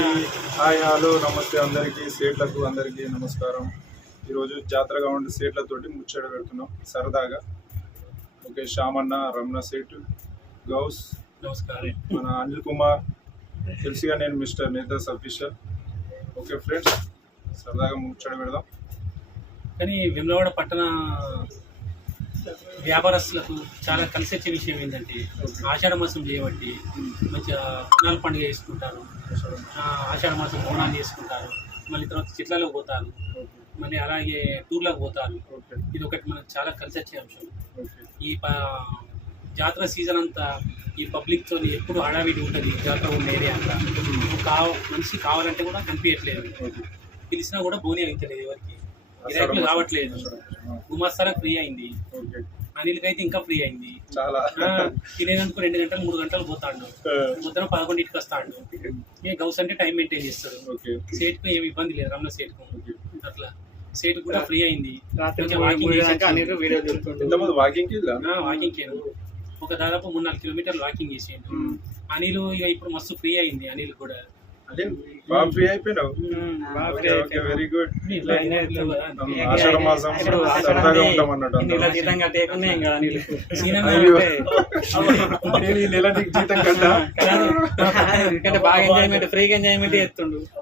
Hi hello నమస్తే అందరికీ సేట్లకు అందరికీ నమస్కారం. ఈరోజు జాతరగా ఉండే సేట్లతోటి ముచ్చట పెడుతున్నాం సరదాగా. ఓకే, శ్యామన్న, రమణ సేట్, గౌస్, నమస్కారం, మన అనిల్ కుమార్, తెలుసుగా నేను మిస్టర్ నేతాస్ అఫీషియల్. ఓకే ఫ్రెండ్స్, సరదాగా ముచ్చట పెడదాం. కానీ వేములవాడ పట్టణ వ్యాపారస్తులకు చాలా కలిసి వచ్చే విషయం ఏంటంటే ఆషాఢ మాసం చేయబట్టి మంచిగా బోనాల పండుగ చేసుకుంటారు, ఆషాఢ మాసం బోనాలు చేసుకుంటారు, మళ్ళీ తర్వాత చెట్లలో పోతారు, మళ్ళీ అలాగే టూర్లకు పోతారు. ఇది ఒకటి మనకు చాలా కలిసి వచ్చే అంశం. ఈ జాతర సీజన్ అంతా ఈ పబ్లిక్తో ఎప్పుడు హడావిడి ఉంటుంది. జాతర ఉన్న ఏరియా అంతా మనిషి కావాలంటే కూడా కనిపించట్లేదు, పిలిచినా కూడా బోని అవుతలేదు, ఎవరికి గిరాకులు రావట్లేదు. గుమాస్తాలకు ఫ్రీ అయింది, అనిల్కి అయితే ఇంకా ఫ్రీ అయింది. తినేందుకు 2 గంటలు 3 గంటలు పోతాడు, మొత్తం 11ంటికి వస్తాడు. గౌస్ అంటే టైం మెయింటైన్ చేస్తాడు. సేట్కు ఏమి ఇబ్బంది లేదు, రమణ సేట్కు అట్లా. సేట్ కూడా ఫ్రీ అయింది, వాకింగ్ ఒక దాదాపు 3-4 కిలోమీటర్లు వాకింగ్ చేసేయండి. అనిల్ ఇక ఇప్పుడు మస్తు ఫ్రీ అయింది. అనిల్ కూడా ఫ్రీ అయిపోయినావు. Very good. ఆషాఢ మాసం సరదాగా ఉంటాం అన్నట్టు.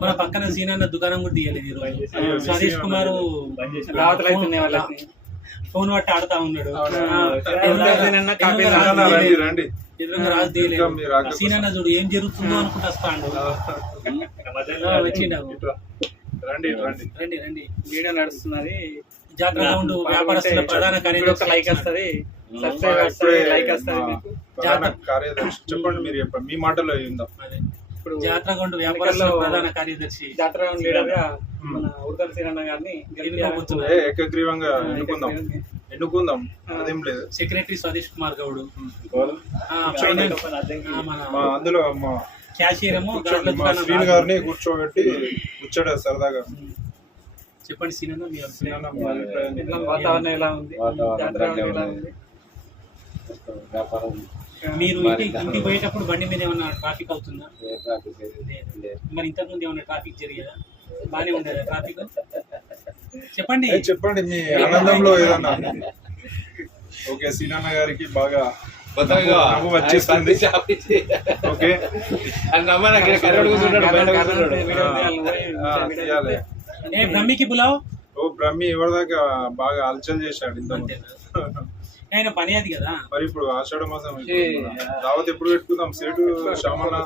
మన పక్కన సీనన్న దుకాణం కూడా తీయలేదు ఈరోజు. సతీష్ కుమార్ ఫోన్ పట్టి ఆడుతా ఉన్నాడు. సీనన్న చూడు ఏం జరుగుతుందో అనుకుంటా వస్తాడు. రండి వీడియో నడుస్తున్నది. జాతర ఉండు వ్యాపారస్తుల ప్రధాన కార్యదర్శి. చెప్పండి, మీరు చెప్పండి, మీ మాటలో ఏందో. జాతరగొండ వ్యాపారస్తుల ప్రధాన కార్యదర్శి జాతరగొండ లీడర్గా మన ఉడతల సీనన్న గారిని ఏకగ్రీవంగా ఎన్నుకుందాం. అదేం లేదు. సెక్రటరీ సతీష్ కుమార్ గౌడ్, అందులో మా క్యాషియర్ శ్రీను గారిని కూర్చోబెట్టి ముచ్చట సరదాగా చెప్పండి. సీనన్న మీ వాతావరణం ఎలా ఉంది, ఎలా ఉంది? మీరు ఇంటికి పోయేటప్పుడు బండి మీద ఏమన్నా ట్రాఫిక్ అవుతుందా? మరి ఇంతకుముందు ఏమన్నా ట్రాఫిక్ జరిగేదా? బాగానే ఉండేదా ట్రాఫిక్? చెప్పండి మీ ఆనందంలో ఏదన్నా. ఓకే, సీనన్న గారికి బాగా వచ్చేస్తుంది. ఓకే, బ్రహ్మికి బులావ్. బ్రహ్మి ఎవరిదాకా బాగా అలచల్ చేశాడు ఇంత. ఆయన పని అది కదా. మరి ఇప్పుడు ఆషాఢ మాసం దావత్ ఎప్పుడు పెట్టుకుందాం? సేటు శ్యామన్న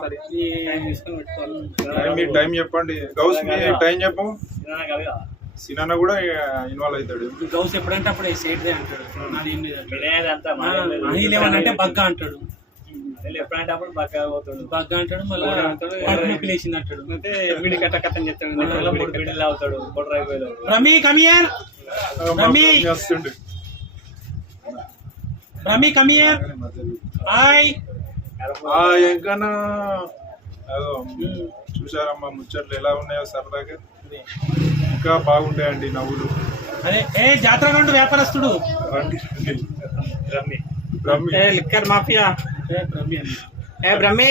మీ టైం చెప్పండి. గౌస్ మీ టైం చెప్పు. సీనన్న కూడా ఇన్వాల్వ్ అవుతాడు. గౌస్ ఎప్పుడంటే అప్పుడు సేట్దే అంటాడు. అనిల్ ఏమనంటే బగ్గా అంటాడు, ఎప్పుడంటే అప్పుడు బగ్గా అంటాడు. మళ్ళీ పిలేసింది అంటాడు. వీడి కట్టకట్టని చెప్తాడు, 3 బిడ్డలు అవుతాడు. రమీ కమియర్, రమీ కమియర్. హాయ్ ఎంకన్నా చూసారమ్మా ముచ్చట్లు ఎలా ఉన్నాయో సరదాగా. ఇంకా బాగుంటాయండి నవ్వులు. అదే జాతరగొండ వ్యాపారస్తుడు లిక్కర్ మాఫియా బ్రహ్మి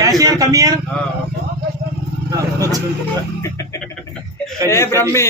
క్యాషియర్ కమియర్. బ్రహ్మి